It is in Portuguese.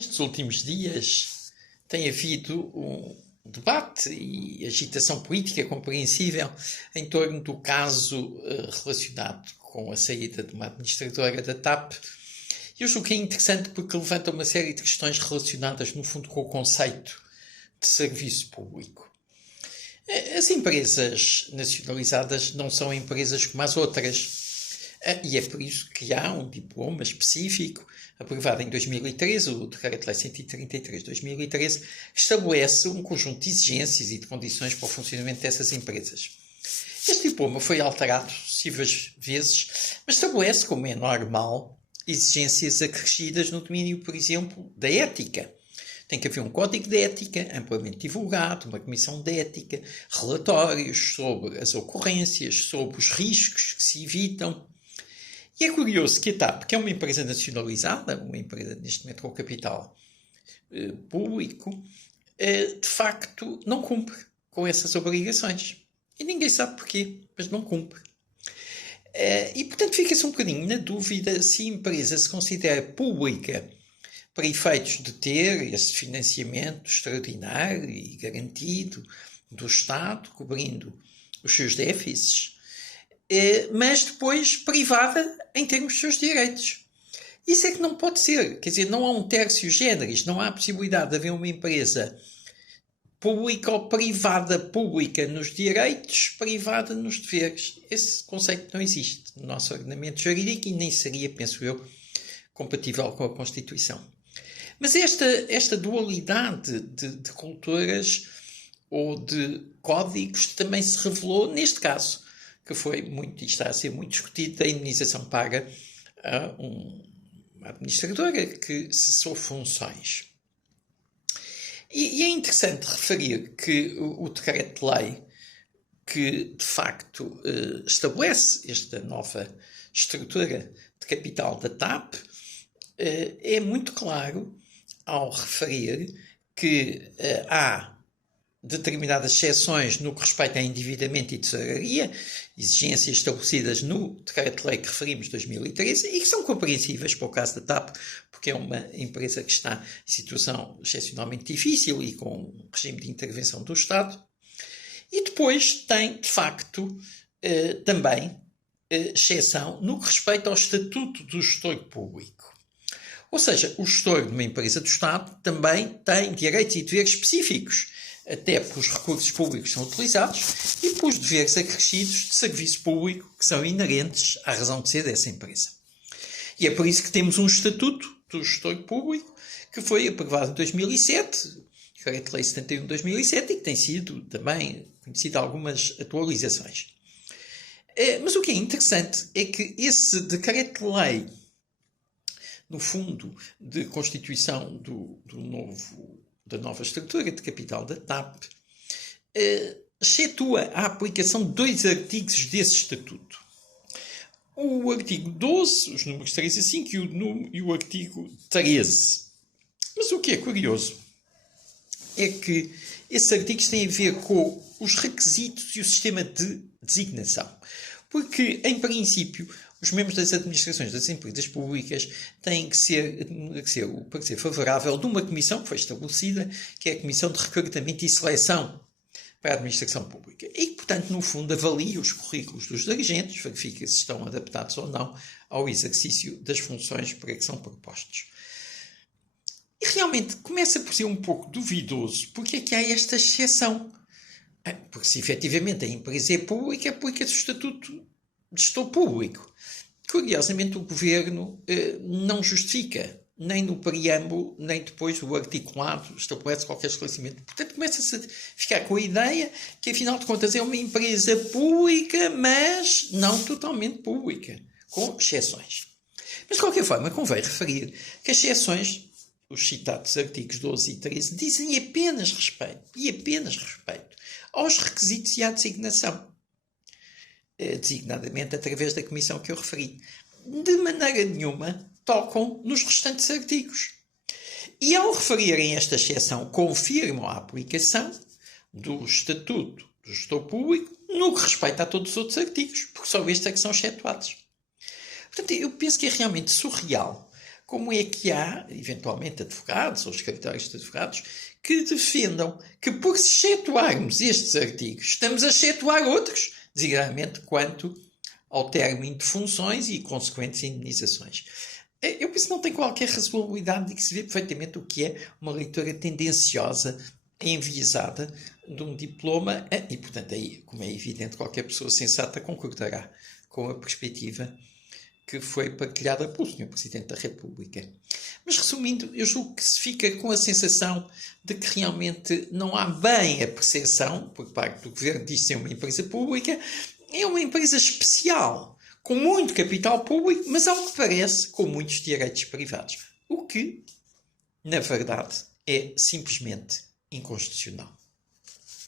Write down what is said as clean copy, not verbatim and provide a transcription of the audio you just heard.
Nestes últimos dias tem havido um debate e agitação política compreensível em torno do caso relacionado com a saída de uma administradora da TAP. Eu julgo que é interessante porque levanta uma série de questões relacionadas, no fundo, com o conceito de serviço público. As empresas nacionalizadas não são empresas como as outras. E é por isso que há um diploma específico, aprovado em 2013, o Decreto-Lei 133 de 2013, que estabelece um conjunto de exigências e de condições para o funcionamento dessas empresas. Este diploma foi alterado sucessivas vezes, mas estabelece, como é normal, exigências acrescidas no domínio, por exemplo, da ética. Tem que haver um código de ética amplamente divulgado, uma comissão de ética, relatórios sobre as ocorrências, sobre os riscos que se evitam. E é curioso que a TAP, que é uma empresa nacionalizada, uma empresa neste momento com capital público, de facto não cumpre com essas obrigações. E ninguém sabe porquê, mas não cumpre. E portanto fica-se um bocadinho na dúvida se a empresa se considera pública para efeitos de ter esse financiamento extraordinário e garantido do Estado, cobrindo os seus déficits, mas depois privada em termos dos seus direitos. Isso é que não pode ser. Quer dizer, não há um tertio generis, não há a possibilidade de haver uma empresa pública ou privada, pública nos direitos, privada nos deveres. Esse conceito não existe no nosso ordenamento jurídico e nem seria, penso eu, compatível com a Constituição. Mas esta dualidade de culturas ou de códigos também se revelou neste caso, que foi muito, e está a ser muito discutido, da indemnização paga a uma administradora que cessou funções. E é interessante referir que o decreto-lei que, de facto, estabelece esta nova estrutura de capital da TAP é muito claro ao referir que há determinadas exceções no que respeita a endividamento e tesouraria, exigências estabelecidas no decreto-lei que referimos de 2013 e que são compreensíveis para o caso da TAP, porque é uma empresa que está em situação excepcionalmente difícil e com um regime de intervenção do Estado. E depois tem, de facto, também exceção no que respeita ao estatuto do gestor público. Ou seja, o gestor de uma empresa do Estado também tem direitos e deveres específicos, até pelos recursos públicos que são utilizados e pelos deveres acrescidos de serviço público que são inerentes à razão de ser dessa empresa. E é por isso que temos um estatuto do gestor público que foi aprovado em 2007, Decreto-Lei 71 de 2007, e que tem sido também conhecido algumas atualizações. Mas o que é interessante é que esse Decreto-Lei, no fundo, de constituição da nova estrutura de capital da TAP, excetua a aplicação de dois artigos desse estatuto. O artigo 12, os números 3 a 5, e o artigo 13. Mas o que é curioso é que esses artigos têm a ver com os requisitos e o sistema de designação. Porque, em princípio, os membros das administrações das empresas públicas têm que ser o parecer favorável de uma comissão que foi estabelecida, que é a Comissão de Recrutamento e Seleção para a Administração Pública. E que, portanto, no fundo, avalia os currículos dos dirigentes, verifica se estão adaptados ou não ao exercício das funções para que são propostos. E realmente começa por ser um pouco duvidoso porque é que há esta exceção. Porque se efetivamente a empresa é pública, aplica-se o estatuto de gestor público. Curiosamente, o Governo não justifica, nem no preâmbulo, nem depois o articulado estabelece qualquer esclarecimento. Portanto, começa-se a ficar com a ideia que, afinal de contas, é uma empresa pública, mas não totalmente pública, com exceções. Mas, de qualquer forma, convém referir que as exceções, os citados artigos 12 e 13, dizem apenas respeito aos requisitos e à designação, designadamente através da comissão que eu referi. De maneira nenhuma tocam nos restantes artigos. E ao referirem esta exceção, confirmam a aplicação do Estatuto do Gestor Público no que respeita a todos os outros artigos, porque só estes é que são excetuados. Portanto, eu penso que é realmente surreal como é que há, eventualmente, advogados ou escritórios de advogados que defendam que, por excetuarmos estes artigos, estamos a excetuar outros, designadamente quanto ao término de funções e consequentes indemnizações. Eu penso que não tem qualquer razoabilidade de que se vê perfeitamente o que é uma leitura tendenciosa, enviesada de um diploma e, portanto, aí, como é evidente, qualquer pessoa sensata concordará com a perspectiva que foi partilhada pelo Sr. Presidente da República. Mas, resumindo, eu julgo que se fica com a sensação de que realmente não há bem a percepção, por parte do Governo, de ser uma empresa pública, é uma empresa especial, com muito capital público, mas, ao que parece, com muitos direitos privados. O que, na verdade, é simplesmente inconstitucional.